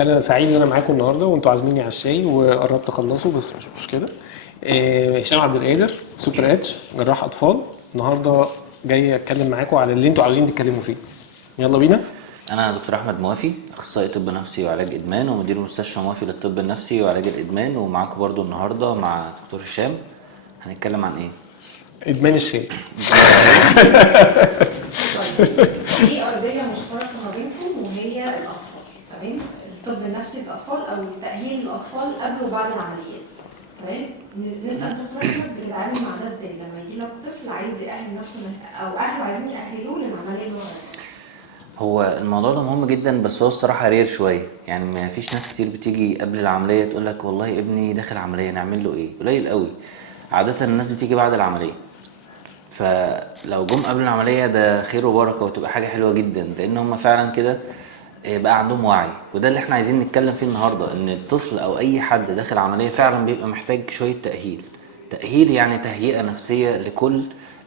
انا سعيد ان انا معاكم النهارده وانتوا عازميني على الشاي وقربت اخلصه بس مش مشكله. هشام عبد القادر سوبر اتش جراح اطفال. النهارده جاي اتكلم معاكم على اللي انتوا عاوزين تتكلموا فيه. يلا بينا. أنا دكتور أحمد موافي، أخصائي طب نفسي وعلاج إدمان ومدير مستشفى موافي للطب النفسي وعلاج الإدمان، ومعاكم برضو النهاردة مع دكتور هشام. هنتكلم عن إيه؟ ادمان الشاي. طيب، في أرضية مشتركة ما بينكم وهي الأطفال، تمام؟ الطب النفسي للأطفال أو تأهيل الأطفال قبل وبعد العمليات، تمام؟ نسأل دكتور أحمد بتتعامل مع ده إزاي لما يجي لك طفل عايز يأهل نفسه أو أهله عايزين يأهلوه للعملية اللي هو رايحها؟ هو الموضوع ده مهم جدا، بس هو الصراحة رير شوية، يعني ما فيش ناس كتير بتيجي قبل العملية تقول لك والله ابني داخل عملية نعمل له إيه؟ قليل قوي. عادة الناس بتيجي بعد العملية. فلو جم قبل العملية ده خير وبركة وتبقى حاجة حلوة جدا، لأن هم فعلا كده بقى عندهم وعي، وده اللي احنا عايزين نتكلم فيه النهاردة. ان الطفل او اي حد داخل عملية فعلا بيبقى محتاج شوية تأهيل يعني تهيئة نفسية لكل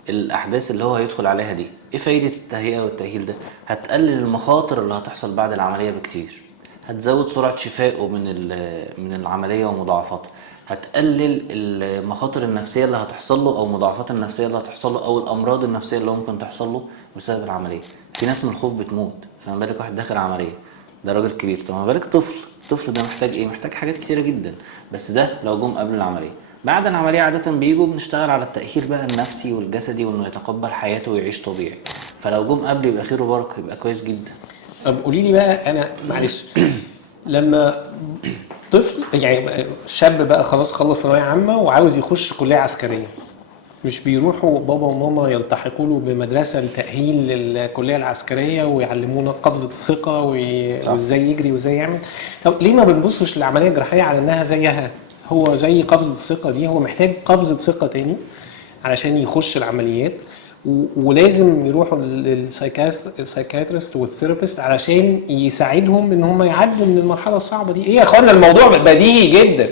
الاحداث اللي هو هيدخل عليها دي. ايه فايدة التهيئة والتأهيل ده؟ هتقلل المخاطر اللي هتحصل بعد العملية بكتير، هتزود سرعة شفائه من العملية ومضاعفاتها، هتقلل المخاطر النفسية اللي هتحصل له او المضاعفات النفسية اللي هتحصل له او الامراض النفسية اللي ممكن تحصل له بسبب العملية. في ناس من الخوف بتموت، فما بالك واحد داخل عملية، ده راجل كبير، طب ما بالك طفل. الطفل ده محتاج ايه؟ محتاج حاجات كتيرة جدا، بس ده لو جم قبل العملية. بعد العملية عادة بيجوا بنشتغل على التأهيل بقى النفسي والجسدي، وانه يتقبل حياته ويعيش طبيعي. فلو جم قبل يبقى خير وبركة، يبقى كويس جدا. طب قولي لي بقى، انا معلش لما طفل يعني شاب بقى خلاص خلص ثانويه عامه وعاوز يخش كليه عسكريه، مش بيروحوا بابا وماما يلتحقوا له بمدرسه لتاهيل للكليه العسكريه ويعلمونا قفزه الثقه صح. وازاي يجري وازاي يعمل؟ طب ليه ما بنبصش للعمليه الجراحيه على انها زيها؟ هو زي قفزه الثقه دي، هو محتاج قفزه ثقه تاني علشان يخش العمليات، ولازم يروحوا للسايكاتريست والثيرابيست علشان يساعدهم ان هم يعدوا من المرحله الصعبه دي. ايه يا اخوانا، الموضوع بديهي جدا.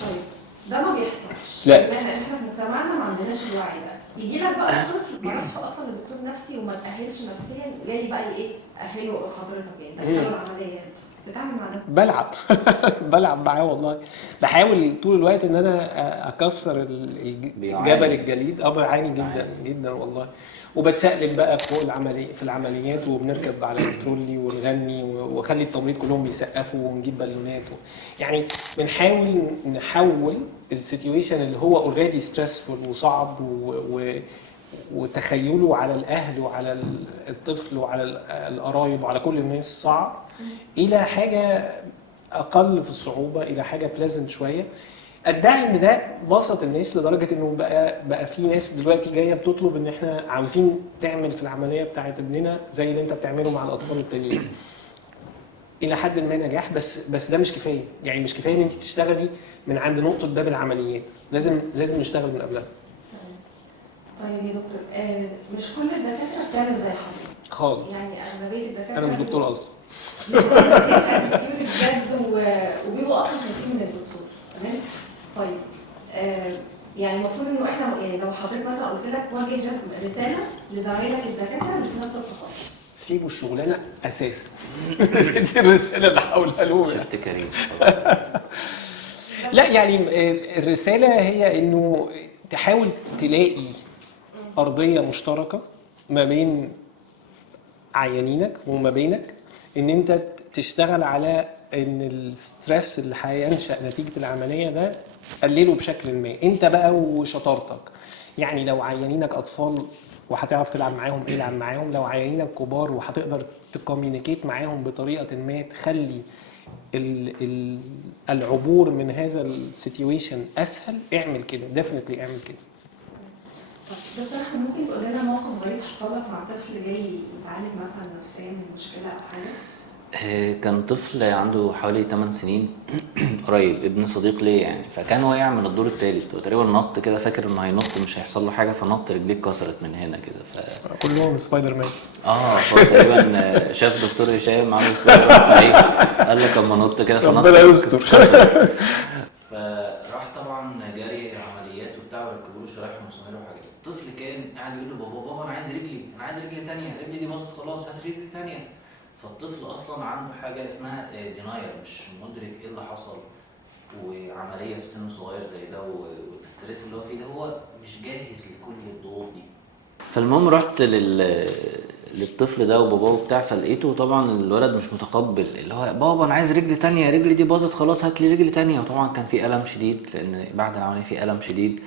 طيب، ده ما بيحصلش. لا. احنا في مجتمعنا ما عندناش الوعي ده. يجي لك بقى طفل ما راحش اصلا لدكتور نفسي وما تأهلش نفسيا، جاي بقى ايه؟ أهله حضرتك يعني، دخله العملية يعني. تتعامل مع ده؟ بلعب. بلعب معاه والله. بحاول طول الوقت ان انا اكسر جبل الجليد. بعاني جدا جدا والله. وبتسألم بقى فوق في العمليات، وبنركب على الترولي ونغني واخلي التمريض كلهم بيسقفوا ونجيب بالونات يعني بنحاول نحول السيتويشن اللي هو اوريدي ستريسفول وصعب وتخيله على الاهل وعلى الطفل وعلى القرايب وعلى كل الناس صعب، الى حاجه اقل في الصعوبه، الى حاجه بليزنت شويه. ادعي ان ده بسط الناس لدرجه انه بقى في ناس دلوقتي جايه بتطلب ان احنا عاوزين تعمل في العمليه بتاعت ابننا زي اللي انت بتعمله مع الاطفال التانيين. الى حد ما نجاح، بس ده مش كفايه. يعني مش كفايه ان انت تشتغلي من عند نقطه باب العمليات، لازم نشتغل من قبلها. طيب يا دكتور، مش كل الدكاترة بتعمل زي حضرتك خالص. يعني. أغلبية الدكاترة انا مش دكتور اصلا. بيبقوا عندهم اتيتيود بجد وبيبقوا اصلا خايفين من الدكتور، تمام؟ طيب، يعني المفروض انه احنا يعني لو حضرتك مثلا قلت لك وجه رساله لزمايلك الدكاتره اللي في نفس التخصص، سيبوا الشغلانه اساسا. دي الرساله اللي هقولها لهم. شفت كريم. لا يعني الرساله هي انه تحاول تلاقي ارضيه مشتركه ما بين عيانينك وما بينك، ان انت تشتغل على ان الستريس اللي هينشأ نتيجة العملية ده قلله بشكل ما، انت بقى وشطارتك. يعني لو عيانينك اطفال وهتعرف تلعب معاهم العب معاهم، لو عيانينك كبار وهتقدر تكوميونيكيت معاهم بطريقة ما تخلي العبور من هذا السيتويشن اسهل، اعمل كده، ديفنتلي اعمل كده. طب دكتور احمد، ممكن تقول لنا موقف غريب حصل لك مع طفل جاي يتعالج مثلا نفسيا من مشكله او حاجه؟ كان طفل عنده حوالي 8 سنين قريب، ابن صديق ليا يعني. فكان واقع من الدور الثالث وتقريبا نط كده، فاكر انه هينط مش هيحصل له حاجه، فنط رجليه اتكسرت من هنا كده. كلهم سبايدر مان. فهو تقريبا شاف دكتور هشام عامل سبايدر مان فايه، قال لك اما نط كده فنط ربنا يستر. اتكسر. فراح طبعا جري عمليات وبتاع، وركبوا له شرايح ومسامير وحاجات. الطفل كان قاعد يقول له بابا انا عايز رجلي، انا عايز رجلي ثانيه، رجلي دي باظت خلاص، هات رجلي ثانيه. فالطفل اصلا عنده حاجه اسمها ديناير، مش مدرك ايه اللي حصل، وعمليه في سن صغير زي ده والستريس اللي هو فيه ده، هو مش جاهز لكل الضغوط دي. فالمهم رحت للطفل ده وباباه وبتاع، فلقيته طبعا الولد مش متقبل، اللي هو بابا انا عايز رجل تانية، رجلي دي باظت خلاص هات لي رجل تانية. وطبعا كان في الم شديد، لان بعد العمليه في الم شديد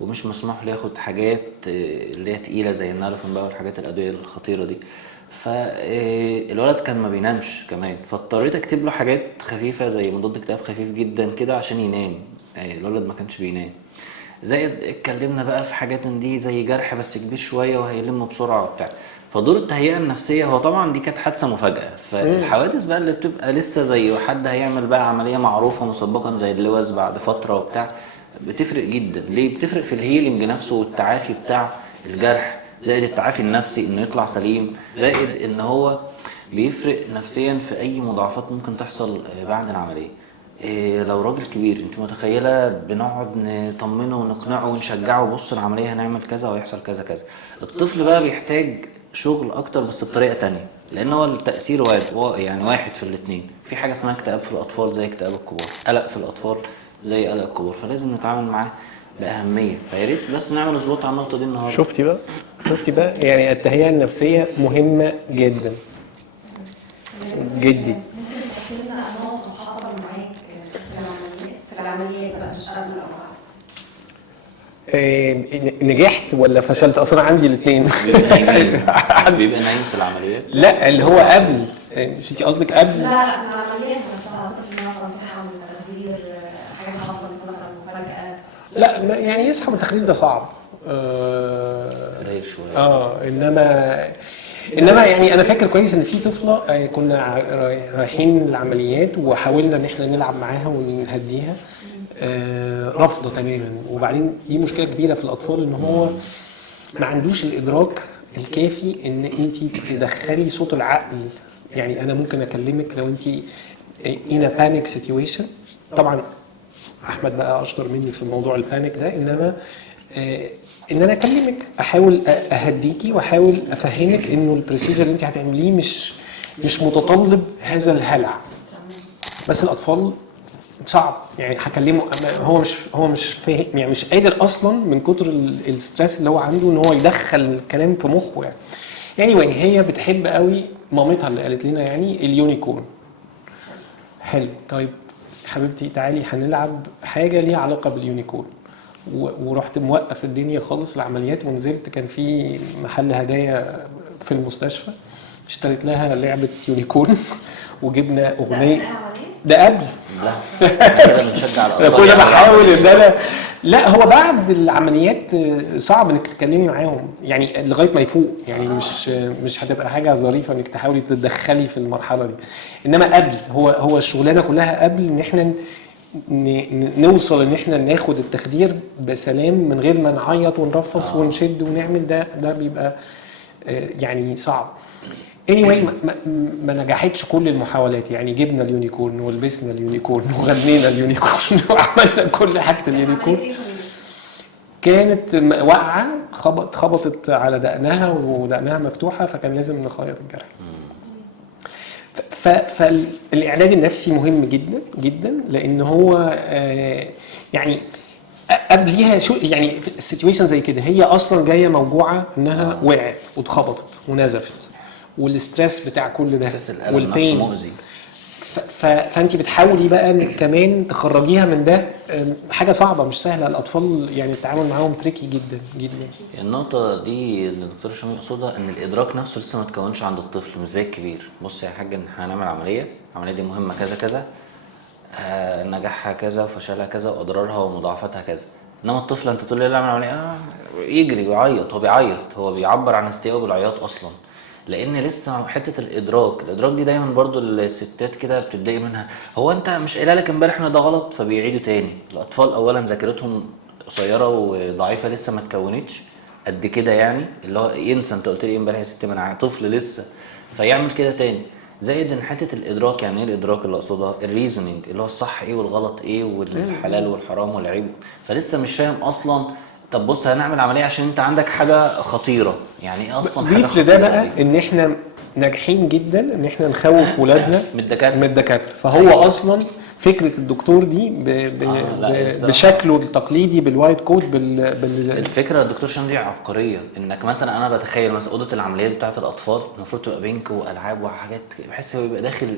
ومش مسموح له ياخد حاجات اللي هي تقيله زي النالوفين بقى والحاجات الادويه الخطيره دي. فالولد كان ما بينامش كمان، فاضطريت اكتب له حاجات خفيفه زي مضاد اكتئاب خفيف جدا كده عشان ينام. الولد ما كانش بينام. زي اتكلمنا بقى في حاجات من دي زي جرح بس كبير شويه وهيلم بسرعه وبتاع. فدور التهيئه النفسيه، هو طبعا دي كانت حادثه مفاجاه، فالحوادث بقى اللي بتبقى لسه زي حد هيعمل بقى عمليه معروفه مسبقا زي اللوز بعد فتره وبتاع، بتفرق جدا. ليه؟ بتفرق في الهيلينج نفسه والتعافي بتاع الجرح، زائد التعافي النفسي انه يطلع سليم، زائد ان هو بيفرق نفسيا في اي مضاعفات ممكن تحصل بعد العمليه. لو راجل كبير انت متخيله بنقعد نطمنه ونقنعه ونشجعه، بص العمليه هنعمل كذا وهيحصل كذا كذا. الطفل بقى بيحتاج شغل اكتر بس بطريقه تانية، لان هو التاثير يعني واحد في الاثنين. في حاجه اسمها اكتئاب في الاطفال زي اكتئاب الكبار، قلق في الاطفال زي قلق الكبار، فلازم نتعامل معاه باهميه. فيا ريت بس نعمل سبوت على النقطه دي النهارده. شفتي بقى يعني التهيئه النفسيه مهمه جدا جدا. ممكن تحكي لنا عن موقف حصل معاك في العمليات بقى، مش قبل او بعد؟ نجحت ولا فشلت؟ اصلا عندي الاثنين. بيبقى نايم في العمليات؟ لا اللي هو قبل، مش انت قصدك قبل؟ لا في العمليات نفسها، في نصيحه من التخدير، حاجه حصلت مثلا مفاجاه. لا يعني يصحى من التخدير ده صعب. قليل شويه. انما يعني انا فاكر كويس ان في طفله كنا رايحين العمليات وحاولنا ان احنا نلعب معاها ونهديها، رافضه تماما. وبعدين دي مشكله كبيره في الاطفال، ان هو ما عندوش الادراك الكافي ان انت تدخلي صوت العقل. يعني انا ممكن اكلمك لو انت in a panic situation، طبعا احمد بقى اشطر مني في موضوع البانيك ده، انما ان انا اكلمك احاول اهديكي واحاول افهمك انه البروسيجر اللي انت هتعمليه مش متطلب هذا الهلع. بس الاطفال صعب، يعني هكلمه هو مش فاهم، يعني مش قادر اصلا من كتر الستريس اللي هو عنده ان هو يدخل الكلام في مخه. يعني anyway هي بتحب قوي مامتها اللي قالت لنا يعني اليونيكورن. حلو، طيب حبيبتي تعالي هنلعب حاجه ليها علاقه باليونيكورن. ورحت موقف الدنيا خالص العمليات ونزلت، كان في محل هدايا في المستشفى، اشتريت لها لعبه يونيكورن وجبنا اغنيه. ده قبل. لا انا بنشجع انا كل ما بحاول ان انا لا، هو بعد العمليات صعب انك تتكلمي معاهم يعني لغايه ما يفوق، يعني مش هتبقى حاجه ظريفه انك تحاولي تتدخلي في المرحله دي. انما قبل، هو الشغلانه كلها قبل ان احنا نوصل ان احنا ناخد التخدير بسلام من غير ما نعيط ونرفص ونشد ونعمل ده بيبقى يعني صعب. anyway ما نجحتش كل المحاولات، يعني جبنا اليونيكورن ولبسنا اليونيكورن وغنينا اليونيكورن وعملنا كل حاجه اليونيكورن. كانت واقعه خبطت على دقنها ودقنها مفتوحه، فكان لازم نخيط الجرح. فالاعداد النفسي مهم جدا جدا، لان هو يعني قبليها شو يعني السيتويشن زي كده، هي اصلا جايه موجوعه انها وقعت واتخبطت ونزفت، والستريس بتاع كل ده والبين مؤذي. فانت بتحاولي بقى انك كمان تخرجيها من ده، حاجه صعبه مش سهله. الاطفال يعني التعامل معاهم تريكي جدا جدا. النقطه دي اللي الدكتور شامي يقصدها ان الادراك نفسه لسه ما اتكونش عند الطفل، مش زي الكبير. بص يا حاج، ان هنعمل العمليه دي مهمه كذا كذا، نجاحها كذا وفشلها كذا واضرارها ومضاعفاتها كذا. انما الطفل انت تقول له لا اعمل عمليه يجري ويعيط. هو بيعيط، هو بيعبر عن استيائه بالعياط اصلا، لان لسه حته الادراك دي دايما برضو الستات كده بتتضايق منها. هو انت مش قايله لك امبارح ان ده غلط؟ فبيعيدوا تاني. الاطفال اولا ذاكرتهم قصيره وضعيفه، لسه ما اتكونتش قد كده، يعني اللي هو ينسى انت قلت لي امبارح يا ستي ما انا طفل لسه، فيعمل كده تاني. زائد ان حته الادراك، يعني ايه الادراك اللي اقصدها؟ الريزونينج، اللي هو الصح ايه والغلط ايه والحلال والحرام والعيب، فلسه مش فاهم اصلا. طب بص هنعمل عمليه عشان انت عندك حاجه خطيره، يعني ايه اصلا حاجه ضيف لده بقى ان احنا ناجحين جدا ان احنا نخوف ولادنا من الدكاتره. من الدكاتره. فهو اصلا فكره الدكتور دي بشكله التقليدي بالوايت كوت الفكره الدكتور شاملي عبقريه. انك مثلا انا بتخيل مثلا اوضه العمليات بتاعه الاطفال المفروض تبقى بينك والعاب وحاجات، بحس هو يبقى داخل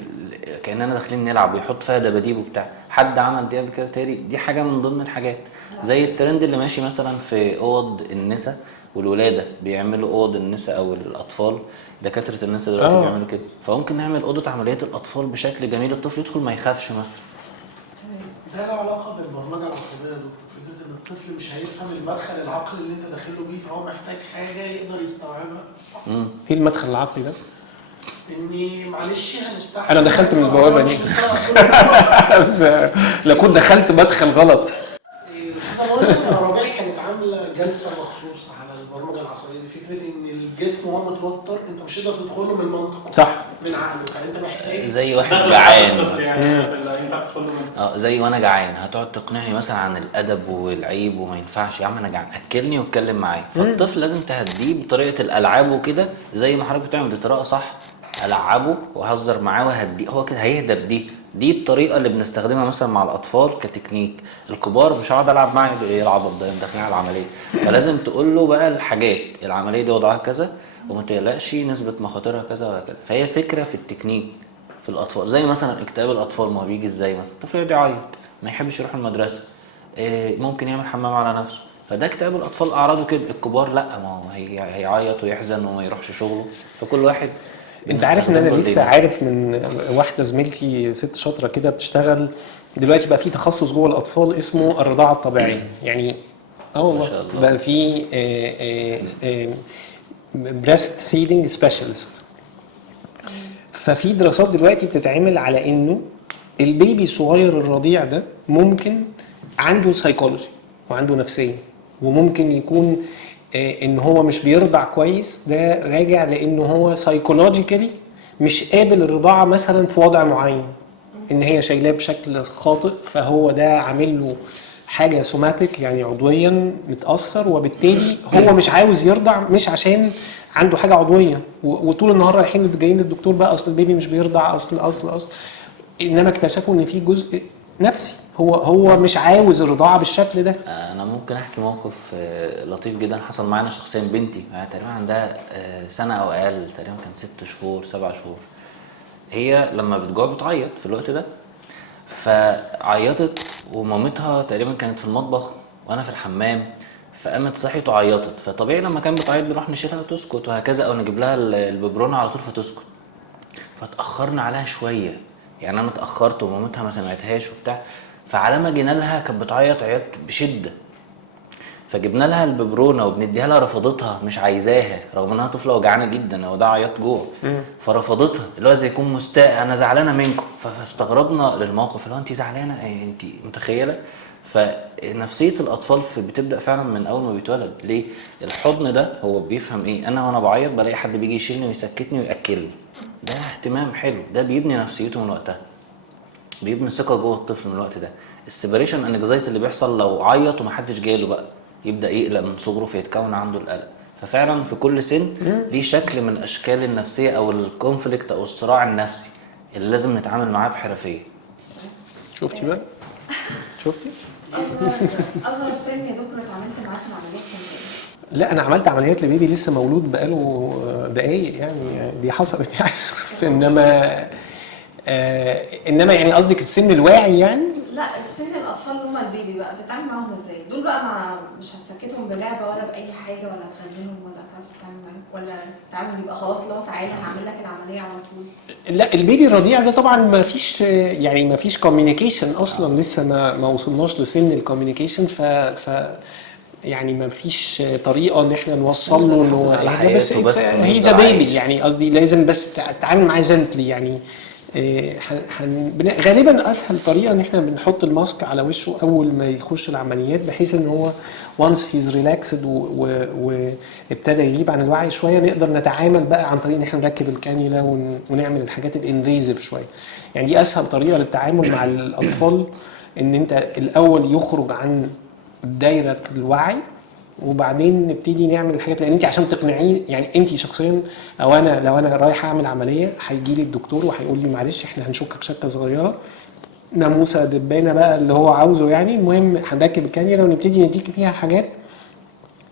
كاننا داخلين نلعب ويحط فيها دباديب وبتاع. حد عمل دي قبل كده تاني؟ دي حاجه من ضمن الحاجات زي الترند اللي ماشي مثلا في اوض النساء والولاده، بيعملوا اوض النساء او الاطفال، دكاتره النساء دلوقتي بيعملوا كده. فممكن نعمل اوضه عمليات الاطفال بشكل جميل، الطفل يدخل ما يخافش مثلا. ده له علاقه بالبرمجه العصبيه يا دكتور، فكره ان الطفل مش هيفهم المدخل العقلي اللي انت داخله بيه، فهو محتاج حاجه يقدر يستوعبها. ايه المدخل العقلي ده؟ اني معلش هنستحمل. انا دخلت من البوابه دي بس لا كنت دخلت مدخل غلط. استاذه منى ربيع كانت عامله جلسه مخصوص على البرمجه العصبيه دي، فكره ان الجسم وهو متوتر انت مش هتقدر تدخله من منطقه، صح، من عقله، فانت محتاج زي واحد جعان ينفع تدخل له زي وانا جعان هتقعد تقنعني مثلا عن الادب والعيب وما ينفعش. يا عم انا جعان اكلني واتكلم معايا. فالطفل لازم تهديه بطريقه الالعاب وكده، زي ما حضرتك بتعمل دي طريقه صح. العبه واهزر معاه وهديه، هو كده هيهدى بدي الطريقه اللي بنستخدمها مثلا مع الاطفال كتكنيك. الكبار مش هقعد العب معاه ايه العبط ده داخلين على العمليه. فلازم تقول له بقى الحاجات، العمليه دي وضعها كذا وما تقلقش نسبه مخاطرها كذا وهكذا. فهي فكره في التكنيك في الاطفال. زي مثلا اكتئاب الاطفال، ما هو بيجي ازاي؟ مثلا الطفل يقعد يعيط ما يحبش يروح المدرسه، ممكن يعمل حمام على نفسه، فده اكتئاب الاطفال اعراضه كده. الكبار لا، ما هو هيعيط ويحزن وما يروحش شغله. فكل واحد انت عارف ان انا لسه عارف من واحده زميلتي ست شاطره كده بتشتغل دلوقتي، بقى في تخصص جوه الاطفال اسمه الرضاعه الطبيعيه. يعني والله بقى في بريست فيدنج سبيشالست. ففي دراسات دلوقتي بتتعمل على انه البيبي الصغير الرضيع ده ممكن عنده سايكولوجي وعنده نفسيه، وممكن يكون ان هو مش بيرضع كويس، ده راجع لانه هو سايكولوجيكالي مش قابل الرضاعه مثلا في وضع معين، ان هي شايلاه بشكل خاطئ، فهو ده عامل له حاجه سوماتيك يعني عضويا متاثر، وبالتالي هو مش عاوز يرضع، مش عشان عنده حاجه عضويه، وطول النهار رايحين جايين للدكتور بقى اصل البيبي مش بيرضع، اصل انما اكتشفوا ان في جزء نفسي، هو مش عاوز الرضاعه بالشكل ده. انا ممكن احكي موقف لطيف جدا حصل معانا شخصيا. بنتي تقريبا عندها سنه او اقل، تقريبا كان 6 شهور 7 شهور. هي لما بتجوع بتعيط في الوقت ده، فعيطت ومامتها تقريبا كانت في المطبخ وانا في الحمام، فقامت صحيت وعيطت. فطبيعي لما كان بتعيط بنروح نشيلها وتسكت وهكذا، او نجيب لها الببرونه على طول فتسكت. فتاخرنا عليها شويه، يعني انا اتاخرت ومامتها ما سمعتهاش وبتاع، فعلى ما جينا لها كانت بتعيط عياط بشده، فجبنا لها الببرونه وبنديها لها، رفضتها مش عايزاها رغم انها طفله وجعانه جدا، هو ده عياط جوع. فرفضتها، اللي هو زي يكون مستاء انا زعلانه منكم. فاستغربنا للموقف، اللي هو انت زعلانه انت متخيله؟ فنفسيه الاطفال بتبدا فعلا من اول ما بيتولد. ليه؟ الحضن ده هو بيفهم ايه، انا وانا بعيط بلاقي حد بيجي يشيلني ويسكتني وياكلني، ده اهتمام حلو، ده بيبني نفسيته من وقتها، بيبني ثقه جوه الطفل من الوقت ده. السيبريشن انكزايتي اللي بيحصل لو عيط ومحدش جاله بقى، يبدا يقلق من صغره فيتكون عنده القلق. ففعلا في كل سن ليه شكل من اشكال النفسيه او الكونفليكت او الصراع النفسي اللي لازم نتعامل معاه بحرفيه. شفتي بقى؟ شفتي؟ اصغر سن يا دكتور اتعاملت معاه في العمليات كان ايه؟ لا انا عملت عمليات لبيبي لسه مولود بقاله دقايق، يعني دي حصلت يعني انما يعني قصدك السن الواعي يعني؟ لا السن الاطفال اللي هم البيبي بقى بتتعامل معاهم ازاي؟ دول بقى مش هتسكتهم بلعبه ولا باي حاجه، ولا هتخليهم، ولا هتعرف تتعامل معاهم، ولا التعامل يبقى خلاص لو تعالى هعمل لك العمليه على طول؟ لا البيبي الرضيع ده طبعا ما فيش كوميونيكيشن اصلا، لسه ما وصلناش لسن الكوميونيكيشن، ف يعني ما فيش طريقه ان احنا نوصل له انه بس هيز بيبي، يعني قصدي لازم بس تتعامل معاه جنتلي يعني. غالبا اسهل طريقه ان احنا بنحط الماسك على وشه اول ما يخش العمليات، بحيث ان هو وانس هيز ريلاكسد وابتدى يغيب عن الوعي شويه، نقدر نتعامل بقى عن طريق ان احنا نركب الكانيولا ونعمل الحاجات الانفيزيف شويه. يعني دي اسهل طريقه للتعامل مع الاطفال، ان انت الاول يخرج عن دايره الوعي وبعدين نبتدي نعمل الحاجات، لان انت عشان تقنعيه يعني انت شخصيا او انا لو انا رايح اعمل عمليه هيجي لي الدكتور وهيقول لي معلش احنا هنشكك شكه صغيره، ناموسه دبانه بقى اللي هو عاوزه يعني، المهم هنركب الكانيولا ونبتدي نديك فيها حاجات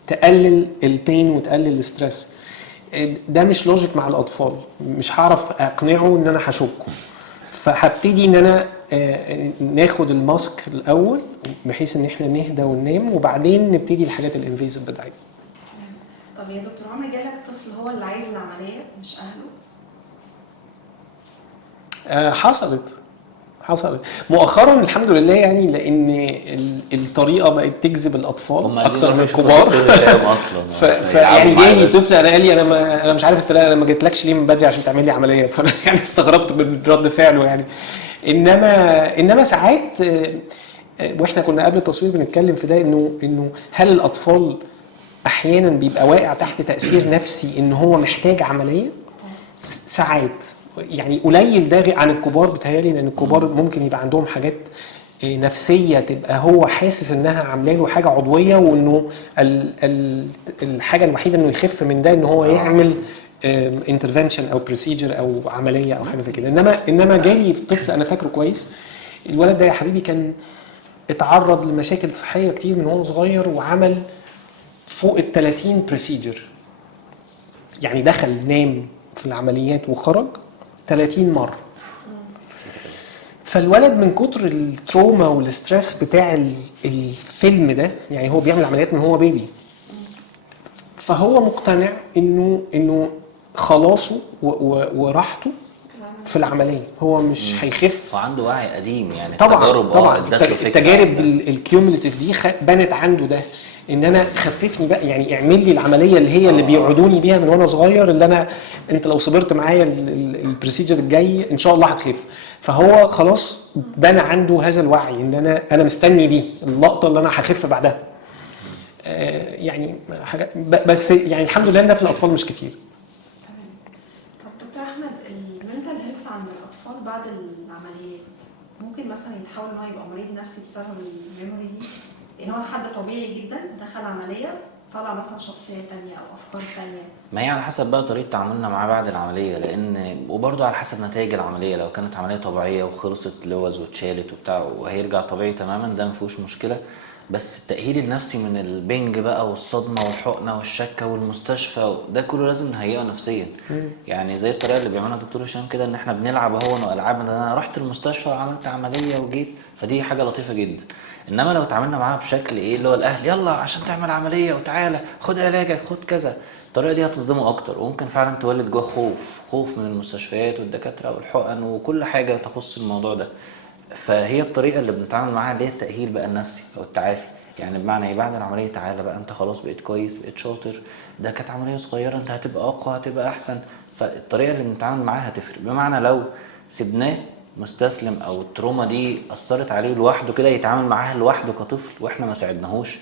تقلل البين وتقلل الاسترس. ده مش لوجيك مع الاطفال، مش هعرف اقنعه ان انا هشكه، فهبتدي ان انا ناخد الماسك الاول بحيث ان احنا نهدى وننام، وبعدين نبتدي الحاجات الانفيزيف بتاعتنا. طب يا دكتور عمر جالك طفل هو اللي عايز العمليه مش اهله؟ حصلت مؤخرا الحمد لله يعني، لان الطريقه بقت تجذب الاطفال اكتر من الكبار. فيعني جاي لي طفل انا قال لي انا مش عارف انا ما جيتلكش ليه من بدري عشان تعمل لي عمليه، فانا يعني استغربت من رد فعله يعني. انما ساعات واحنا كنا قبل التصوير بنتكلم في ده، انه هل الاطفال احيانا بيبقى واقع تحت تاثير نفسي ان هو محتاج عمليه؟ ساعات يعني قليل ده عن الكبار بتهيالي، لان الكبار ممكن يبقى عندهم حاجات نفسيه تبقى هو حاسس انها عامله له حاجه عضويه، وانه الحاجه الوحيده انه يخف من ده ان هو يعمل انترفنشن او بروسيجر او عمليه او حاجه زي كده. انما جالي طفل انا فاكره كويس، الولد ده يا حبيبي كان اتعرض لمشاكل صحيه كتير من هو صغير، وعمل فوق ال 30 بروسيجر، يعني دخل نام في العمليات وخرج 30 مرة. فالولد من كتر التروما والستريس بتاع الفيلم ده، يعني هو بيعمل عمليات من هو بيبي، فهو مقتنع انه خلاصه وراحته في العملية، هو مش هيخف. وعنده وعي قديم يعني. طبعا التجارب الكيوميليتيف دي بنت عنده ده، ان انا خففني بقى، يعني اعمل لي العمليه اللي هي اللي بيوعدوني بيها من وانا صغير، اللي انت لو صبرت معايا البروسيجر الجاي ان شاء الله هتخف. فهو خلاص بنى عنده هذا الوعي ان انا مستني دي اللقطه اللي انا هخف بعدها. يعني حاجه بس يعني الحمد لله ده في الاطفال مش كتير. طب دكتور احمد، المنتال هيلث عند الاطفال بعد العمليات ممكن مثلا يتحول ان هو يبقى مريض نفسي بسبب الميموري دي؟ ان هو حد طبيعي جدا دخل عمليه طلع مثلا شخصيه تانية او افكار تانية. ما هي على حسب بقى طريقه تعاملنا معاه بعد العمليه، لان وبرضه على حسب نتائج العمليه. لو كانت عمليه طبيعيه وخلصت لوز واتشالت وبتاع وهيرجع طبيعي تماما، ده ما فيهوش مشكله. بس التاهيل النفسي من البنج بقى والصدمه والحقنه والشكه والمستشفى ده كله لازم نهيئه نفسيا. يعني زي الطريقه اللي بيعملها الدكتور هشام كده، ان احنا بنلعب اهو والعاب، انا رحت المستشفى وعملت عمليه وجيت، فدي حاجه لطيفه جدا. انما لو اتعاملنا معاها بشكل اللي هو الاهل يلا عشان تعمل عمليه وتعالى خد علاجك خد كذا، الطريقه دي هتصدمه اكتر، وممكن فعلا تولد جوه خوف من المستشفيات والدكاتره والحقن وكل حاجه تخص الموضوع ده. فهي الطريقه اللي بنتعامل معاها اللي هي التاهيل بقى النفسي او التعافي. يعني بمعنى ايه؟ بعد العمليه تعالى بقى انت خلاص بقيت كويس بقيت شاطر، ده كانت عمليه صغيره انت هتبقى اقوى هتبقى احسن. فالطريقه اللي بنتعامل معاها هتفرق. بمعنى لو سيبناه مستسلم او التروما دي اثرت عليه لوحده كده يتعامل معاها لوحده كطفل واحنا ما ساعدناهوش،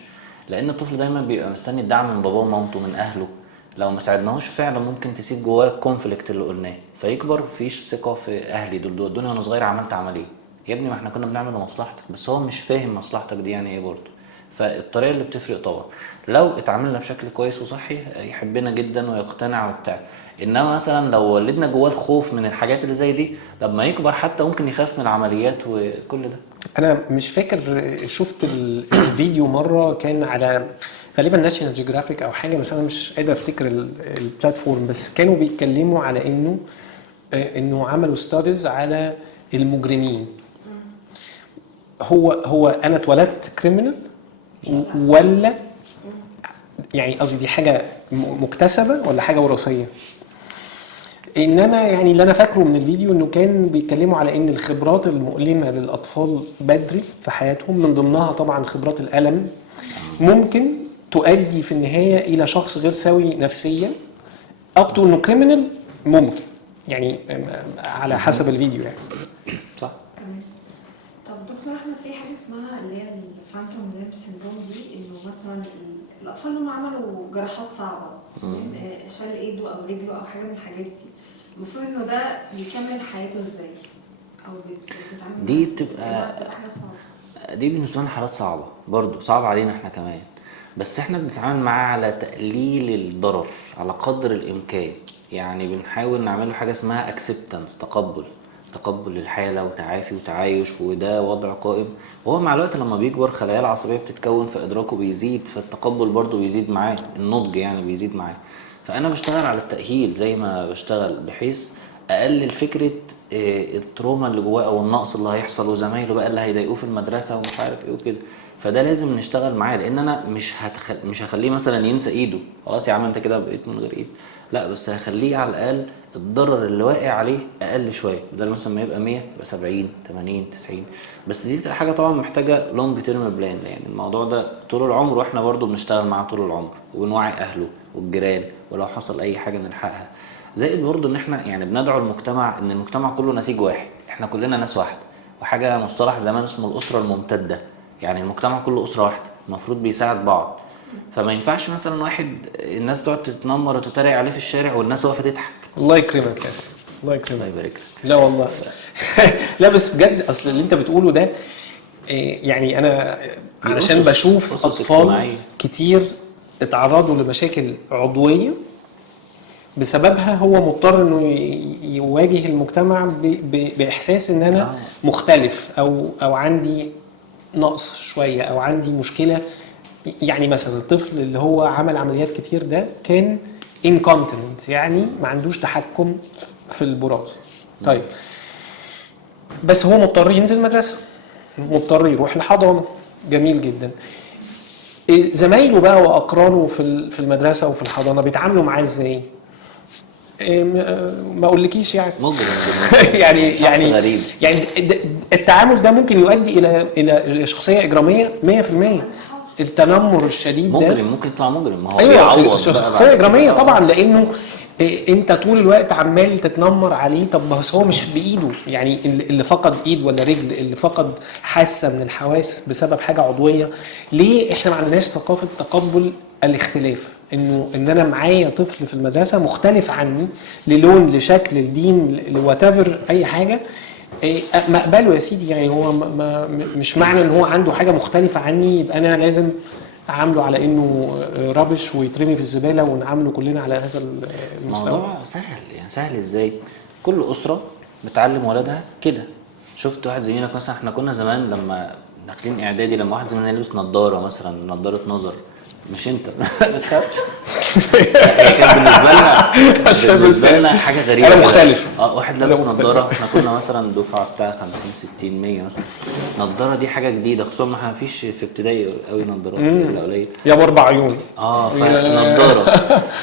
لان الطفل دايما بيبقى مستني الدعم من باباه ومامته من اهله. لو ما ساعدناهوش فعلا ممكن تسيب جواه الكونفليكت اللي قلناه، فيكبر مفيش ثقه في اهلي دول ودوني وانا صغير عملت عمليه. يا ابني ما احنا كنا بنعمل لمصلحتك، بس هو مش فاهم مصلحتك دي يعني ايه برضه. فالطريقه اللي بتفرق طبعا لو اتعاملنا بشكل كويس وصحي يحبنا جدا ويقتنع وبتاع. انما مثلا لو ولدنا جواه الخوف من الحاجات اللي زي دي، لما يكبر حتى ممكن يخاف من العمليات وكل ده. انا مش فاكر، شفت الفيديو مره كان على غالبا ناشونال جيوغرافيك او حاجه، بس انا مش قادر افتكر البلاتفورم، بس كانوا بيتكلموا على انه عملوا ستاديز على المجرمين. هو انا اتولدت كريمنال ولا يعني قصدي دي حاجه مكتسبه ولا حاجه وراثيه؟ انما يعني اللي انا فاكره من الفيديو انه كان بيتكلموا على ان الخبرات المؤلمه للاطفال بدري في حياتهم من ضمنها طبعا خبرات الالم ممكن تؤدي في النهايه الى شخص غير سوي نفسيا، up to انه كريمنال ممكن يعني على حسب الفيديو يعني. صح. تمام. طب دكتور احمد، في حاجه اسمها اللي هي الفانتوم ليمب سيندروم دي، انه مثلا الاطفال اللي هم عملوا جراحات صعبه شال ايده او رجله او حاجه من الحاجات دي، المفروض انه ده بيكمل حياته ازاي؟ او بتتعامل دي بتبقى حاجه صعبه. دي بالنسبه لنا حالات صعبه برضه، صعبه علينا احنا كمان. بس احنا بنتعامل معاه على تقليل الضرر على قدر الامكان. يعني بنحاول نعمله حاجه اسمها اكسبتنس، تقبل الحاله وتعافي وتعايش، وده وضع قائم. وهو مع الوقت لما بيكبر خلايا العصبيه بتتكون، فادراكه بيزيد، فالتقبل برضه بيزيد معاه، النضج يعني بيزيد معاه. فانا بشتغل على التاهيل زي ما بشتغل، بحيث اقلل فكره التروما اللي جواه او النقص اللي هيحصل، وزمايله بقى اللي هيضايقوه في المدرسه ومش عارف ايه وكده. فده لازم نشتغل معاه، لان انا مش هخليه مثلا ينسى ايده، خلاص يا عم انت كده بقيت من غير ايد، لا، بس هخليه على الاقل الضرر اللي واقع عليه اقل شويه، بدل مثلا ما يبقى 100 يبقى 70 80 90. بس دي بتبقى حاجه طبعا محتاجه لونج تيرم بلان، يعني الموضوع ده طول العمر، واحنا برضو بنشتغل معاه طول العمر، وبنوعي اهله والجيران، ولو حصل اي حاجه نلحقها. زائد برضو ان احنا يعني بندعو المجتمع، ان المجتمع كله نسيج واحد، احنا كلنا ناس واحده، وحاجه مصطلح زمان اسمه الاسره الممتده، يعني المجتمع كله اسره واحده المفروض بيساعد بعض. فما ينفعش مثلا واحد الناس تقعد تتنمر وتتريق عليه في الشارع والناس واقفه تضحك. الله يكرمك يا اخي، الله الله يكرمك. يبارك لك. لا والله لا بس بجد، اصل اللي انت بتقوله ده يعني انا علشان بشوف أسس اطفال اجتماعية. كتير اتعرضوا لمشاكل عضويه بسببها، هو مضطر انه يواجه المجتمع باحساس ان انا مختلف او عندي نقص شويه او عندي مشكله. يعني مثلا الطفل اللي هو عمل عمليات كتير ده كان incontinent، يعني ما عندوش تحكم في البراز. طيب بس هو مضطر ينزل مدرسه، مضطر يروح الحضانه، جميل جدا. زمايله بقى واقرانه في المدرسه وفي الحضانه بيتعاملوا معاه ازاي؟ ما اقولكيش يعني مجرم يعني غريب. يعني التعامل ده ممكن يؤدي الى شخصيه اجراميه 100%. التنمر الشديد ده مجرم، ممكن يطلع مجرم، ما هو ايوه بيعوض شخصيه اجراميه طبعا، لانه انت طول الوقت عمال تتنمر عليه. طب بس هو مش بايده، يعني اللي فقد ايد ولا رجل، اللي فقد حاسه من الحواس بسبب حاجه عضويه. ليه احنا ما عندناش ثقافه تقبل الاختلاف؟ ان انا معايا طفل في المدرسه مختلف عني، للون، لشكل، لدين، لواتيفر اي حاجه، ما اقبله يا سيدي. يعني هو مش معنى ان هو عنده حاجه مختلفه عني يبقى انا لازم اعامله على انه رابش ويترمي في الزباله، ونعامله كلنا على هذا المستوى. الموضوع سهل، يعني سهل ازاي؟ كل اسره بتعلم ولادها كده. شفت واحد زميلك مثلا، احنا كنا زمان لما داخلين اعدادي، لما واحد زميلنا يلبس نظاره مثلا، نظاره نظر، مش انت بتخافش؟ هي كانت بالنسبه لنا حاجه غريبه، انا مختلف. واحد لابس نظاره، احنا كنا مثلا دفعه بتاع 50 60 100 مثلا، نظاره دي حاجه جديده، خصوصا ما احنا مفيش في ابتدائي قوي نظارات الا قليل. يا باربع عيون. فنظاره.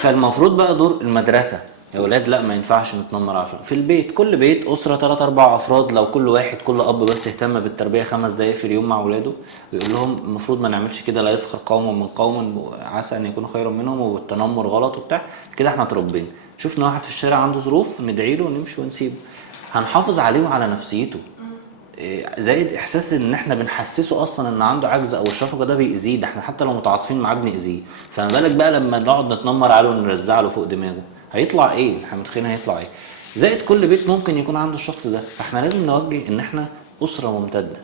فالمفروض بقى دور المدرسه، يا ولاد لا ما ينفعش نتنمر على في البيت. كل بيت اسره 3 4 افراد، لو كل واحد كل اب بس اهتم بالتربيه 5 دقائق في اليوم مع اولاده، ويقول لهم المفروض ما نعملش كده، لا يسخر قوم من قوم عسى ان يكونوا خيرا منهم، والتنمر غلط وبتاع كده، احنا اتربينا. شفنا واحد في الشارع عنده ظروف، ندعي له ونمشي ونسيبه، هنحافظ عليه وعلى نفسيته. زائد احساس ان احنا بنحسسه اصلا ان عنده عجز او الشفقه، ده بيأذيه، ده احنا حتى لو متعاطفين معاه بنأذيه، فما بالك بقى لما نقعد نتنمر عليه ونرزع له فوق دماغه، هيطلع ايه؟ احنا متخيلين هيطلع ايه؟ زائد كل بيت ممكن يكون عنده الشخص ده، فاحنا لازم نوجه ان احنا اسره ممتده.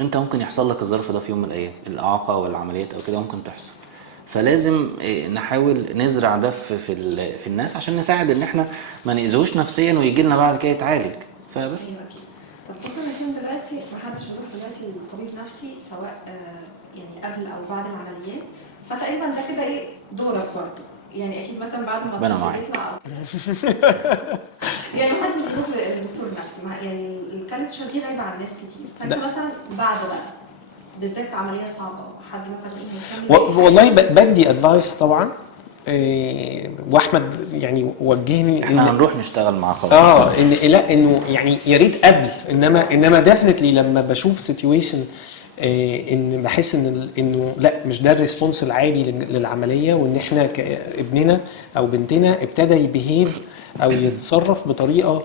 انت ممكن يحصل لك الظرف ده في يوم من الايام، الاعاقه والعمليات او كده ممكن تحصل، فلازم نحاول نزرع ده في الناس عشان نساعد ان احنا ما نأذوش نفسيا ويجي لنا بعد كده يتعالج. فبس. طب دكتور هشام، دلوقتي محدش بيروح دلوقتي لطبيب نفسي سواء يعني قبل او بعد العمليات، فتقريبا ده كده ايه دورك برضه، يعني اكيد مثلا بعد ما الطفل يطلع يعني محدش بيروح للدكتور نفسي، يعني الكالتشر دي غايبه عن ناس كتير. فانت مثلا بعد بقى بالذات عمليه صعبه، حد مثلا ايه والله بدي ادفايس طبعا. واحمد يعني وجهني احنا هنروح نشتغل معاه خلاص. ان لا، انه يعني يا ريت قبل، انما ديفنتلي لما بشوف سيتويشن ان بحس انه لا، مش ده الريسبونس العادي للعمليه، وان احنا كابننا او بنتنا ابتدى يبيهيف او يتصرف بطريقه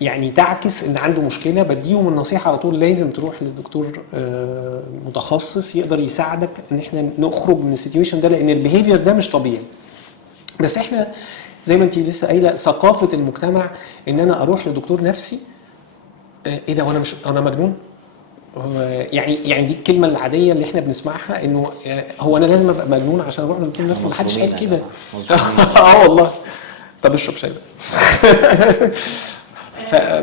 يعني تعكس ان عنده مشكله، بديهم النصيحه على طول، لازم تروح للدكتور متخصص يقدر يساعدك ان احنا نخرج من السيتويشن ده، لان البيهيفير ده مش طبيعي. بس احنا زي ما انت لسه قايله، ثقافه المجتمع ان انا اروح لدكتور نفسي، ايه ده وانا مش انا مجنون؟ يعني دي الكلمه العاديه اللي احنا بنسمعها، انه هو انا لازم ابقى مجنون عشان اروح لدكتور نفسي؟ ما حدش قال كده. والله. طب اشرب شاي.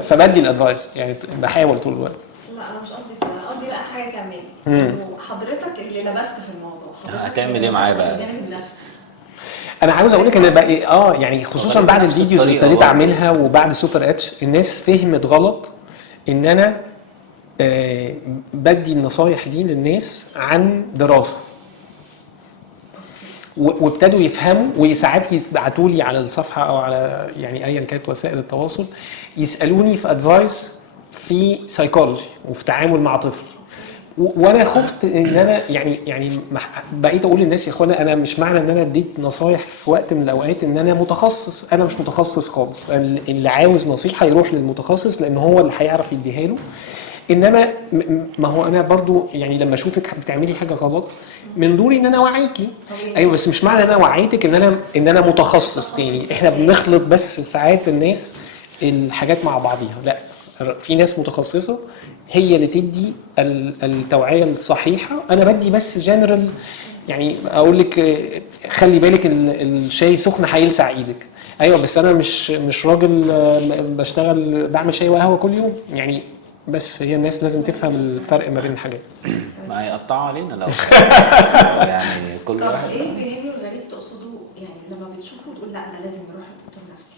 فبدي الادفايس، يعني بحاول طول الوقت. لا انا مش قصدي كده، انا قصدي بقى حاجه كمان، انه حضرتك اللي لبست في الموضوع، حضرتك هتعمل ايه معاه بقى؟ الجانب النفسي. انا عاوز اقول لك ان بقى يعني خصوصا بعد الفيديوز اللي ابتديت اعملها وبعد سوبر اتش، الناس فهمت غلط ان انا بدي النصايح دي للناس عن دراسه، وابتدوا يفهموا، وساعات يبعتوا لي على الصفحه او على يعني ايا كانت وسائل التواصل يسالوني في ادفايس في سايكولوجي وفي تعامل مع طفل، وانا خفت ان انا يعني بقيت اقول للناس يا اخوانا انا مش معنى ان انا اديت نصايح في وقت من الاوقات ان انا متخصص، انا مش متخصص خالص. اللي عاوز نصيحه يروح للمتخصص لان هو اللي هيعرف يديها له. انما ما هو انا برضو يعني لما اشوفك بتعملي حاجه غلط من دوري ان انا اوعيكي. ايوه بس مش معنى ان انا وعيتك ان انا متخصص تاني. احنا بنخلط بس ساعات الناس الحاجات مع بعضيها. لا، في ناس متخصصه هي اللي تدي التوعيه الصحيحه. انا بدي بس جنرال، يعني اقول لك خلي بالك الشاي سخن هيلسع ايدك. ايوه بس انا مش راجل بشتغل بعمل شاي وقهوه كل يوم يعني. بس هي الناس لازم تفهم الفرق ما بين الحاجات. ما هيقطعوا علينا لو يعني كل واحد. طب ايه البيهيفير الغريب تقصده يعني لما بتشوفه تقول لا انا لازم اروح لدكتور نفسي؟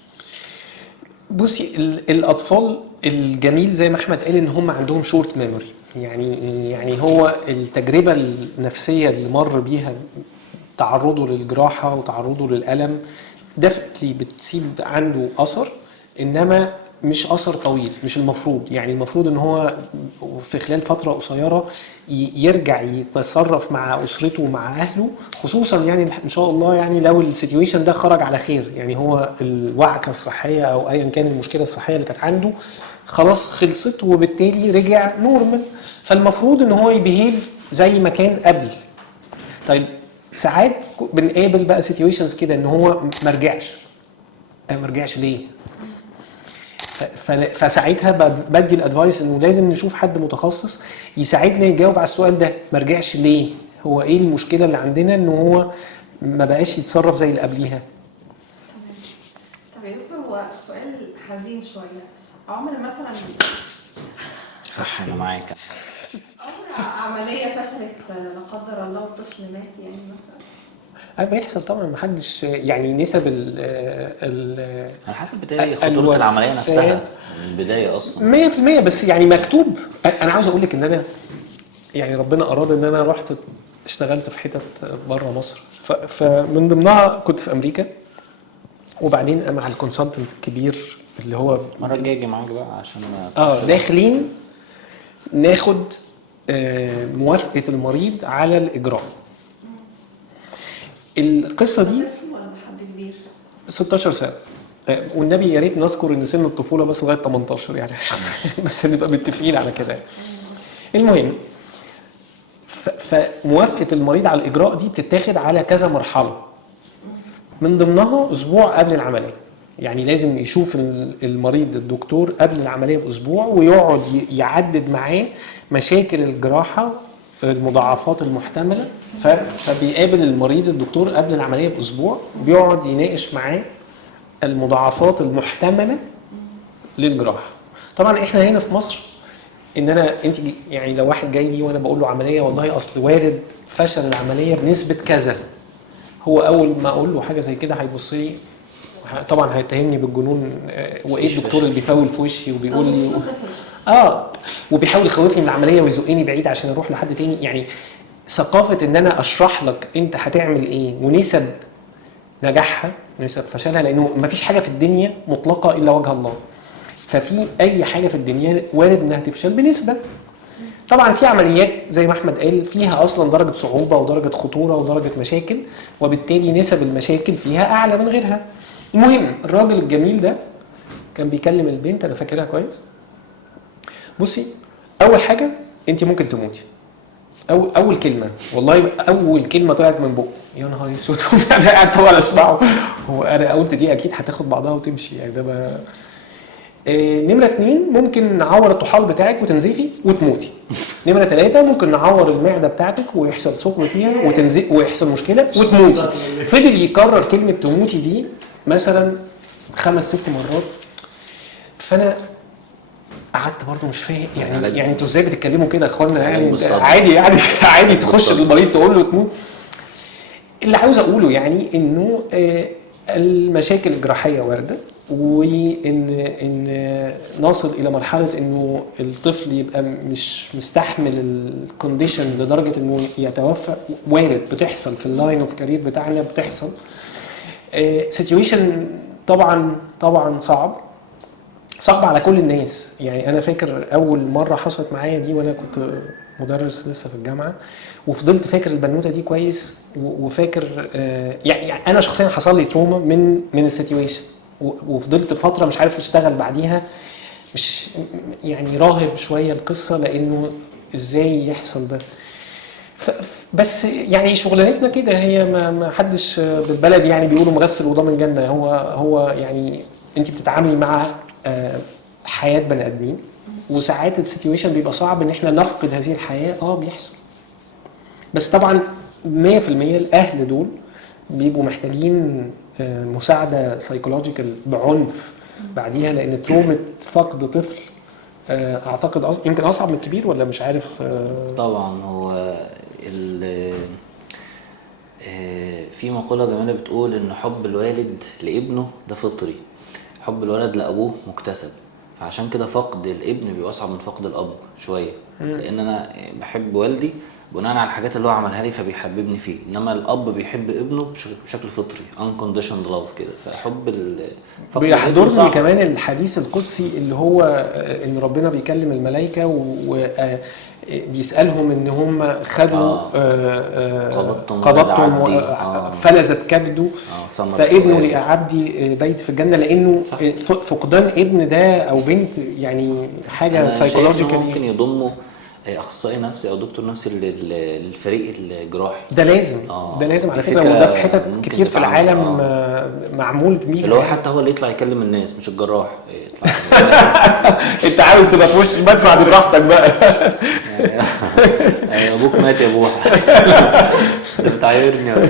بصي الاطفال الجميل زي ما احمد قال ان هم عندهم شورت ميموري، يعني هو التجربه النفسيه اللي مر بيها، تعرضه للجراحه وتعرضه للالم دفعتلي بتسيب عنده اثر، انما مش اثر طويل. مش المفروض، يعني المفروض ان هو في خلال فتره قصيره يرجع يتصرف مع اسرته ومع اهله، خصوصا يعني ان شاء الله يعني لو السيتويشن ده خرج على خير، يعني هو الوعكه الصحيه او ايا كان المشكله الصحيه اللي كانت عنده خلاص خلصت وبالتالي رجع نورمال. فالمفروض ان هو يبيهيف زي ما كان قبل. طيب ساعات بنقابل بقى سيتويشنز كده ان هو ما رجعش ليه؟ فساعتها بدي الادفايس انه لازم نشوف حد متخصص يساعدنا يجاوب على السؤال ده، ما رجعش ليه؟ هو ايه المشكله اللي عندنا ان هو ما بقاش يتصرف زي اللي قبليها؟ طب يا دكتور، هو سؤال حزين شويه، عمر مثلا انا معاك. عمر عمليه فشلت لا قدر الله والطفل مات يعني مثلا؟ بيحصل طبعا، ما حدش يعني نسب على حسب بدايه خطوره العمليه نفسها من البدايه اصلا 100%. بس يعني مكتوب. انا عاوز اقول لك ان انا يعني ربنا اراد ان انا رحت اشتغلت في حتت بره مصر، فمن ضمنها كنت في امريكا، وبعدين مع الكونسلتنت الكبير اللي هو المره الجايه اجي معاك بقى عشان داخلين ناخد موافقه المريض على الاجراء. القصه دي ولا حد كبير؟ 16 سنه، والنبي يا ريت نذكر ان سن الطفوله بس لغايه 18 يعني بس نبقى متفقين على كده. المهم فموافقه المريض على الاجراء دي بتتاخد على كذا مرحله، من ضمنها اسبوع قبل العمليه. يعني لازم يشوف المريض الدكتور قبل العمليه باسبوع ويقعد يعدد معاه مشاكل الجراحه، المضاعفات المحتمله. فبيقابل المريض الدكتور قبل العمليه باسبوع، بيقعد يناقش معاه المضاعفات المحتمله للجراحه. طبعا احنا هنا في مصر ان انت يعني لو واحد جاي لي وانا بقول له عمليه، والله اصل وارد فشل العمليه بنسبه كذا، هو اول ما اقول له حاجه زي كده هيبص لي طبعا هيتهمني بالجنون، وايه الدكتور اللي بيفاول في وشي وبيقول لي وبيحاول يخوفني من العمليه ويزقني بعيد عشان اروح لحد تاني. يعني ثقافه ان انا اشرح لك انت هتعمل ايه ونسب نجاحها نسب فشلها، لانه ما فيش حاجه في الدنيا مطلقه الا وجه الله. ففي اي حاجه في الدنيا وارد انها تفشل بنسبه. طبعا في عمليات زي ما احمد قال فيها اصلا درجه صعوبه ودرجه خطوره ودرجه مشاكل، وبالتالي نسب المشاكل فيها اعلى من غيرها. المهم الراجل الجميل ده كان بيكلم البنت، انا فاكرها كويس. بصي، اول حاجه انت ممكن تموتي. اول كلمه، والله اول كلمه طلعت من بقه يا نهار اسود انا قعدت هو اسمعه. هو انا قلت دي اكيد هتاخد بعضها وتمشي يعني. ده نمرة 2 ممكن نعور الطحال بتاعك وتنزفي وتموتي. نمرة 3 ممكن نعور المعدة بتاعتك ويحصل ثقب فيها ويحصل مشكلة وتموتي. فضل يكرر كلمة تموتي دي مثلا 5-6 مرات. فأنا قعدت برضه مش فاهم يعني انتوا ازاي بتتكلموا كده يا اخوانا؟ يعني عادي عادي تخش المريض تقول له تموت. اللي عاوز اقوله يعني انه المشاكل الجراحيه وارده، وان نصل الى مرحله انه الطفل يبقى مش مستحمل الكونديشن لدرجه انه يتوفى، وارد، بتحصل في اللاين اوف كارير بتاعنا، بتحصل. سيتويشن طبعا صعب على كل الناس. يعني انا فاكر اول مره حصلت معايا دي وانا كنت مدرس لسه في الجامعه، وفضلت فاكر البنوته دي كويس، وفاكر يعني انا شخصيا حصل لي تروما من السيتويشن، وفضلت فتره مش عارف اشتغل بعديها، مش يعني راهب شويه القصه، لانه ازاي يحصل ده. بس يعني شغلانتنا كده، هي ما حدش بالبلد يعني بيقولوا مغسل وضامن جنه. هو يعني انت بتتعاملي مع حياه بني ادمين، وساعات السيتويشن بيبقى صعب ان احنا نفقد هذه الحياه. بيحصل. بس طبعا 100% الاهل دول بيبقوا محتاجين مساعده سايكولوجيكال بعنف بعديها، لان ترومه فقد طفل اعتقد يمكن اصعب من الكبير، ولا مش عارف. طبعا هو في مقولة جميلة بتقول ان حب الوالد لابنه ده فطري، حب الولد لابوه مكتسب. فعشان كده فقد الابن بيبقى اصعب من فقد الاب شويه، لان انا بحب والدي بناء على الحاجات اللي هو عملها لي فبيحببني فيه، انما الاب بيحب ابنه بشكل فطري unconditional love كده. فحب بيحضرني كمان الحديث القدسي اللي هو ان ربنا بيكلم الملائكه وبيسالهم ان هم خدوا قبضتم فلذت كبده فابنه لعبدي بيت في الجنه، لانه فقدان ابن ده او بنت يعني حاجه سايكولوجيكال ممكن يضموا اخصائي نفسي او دكتور نفسي للفريق الجراحي. ده لازم على فكره، وده في حتت كتير في العالم معمول بيه، اللي هو حتى هو اللي يطلع يكلم الناس مش الجراح. انت عاوز تبقى في وش المدفع دي براحتك بقى. ابوك مات يا ابوها. انت بتعايرني ولا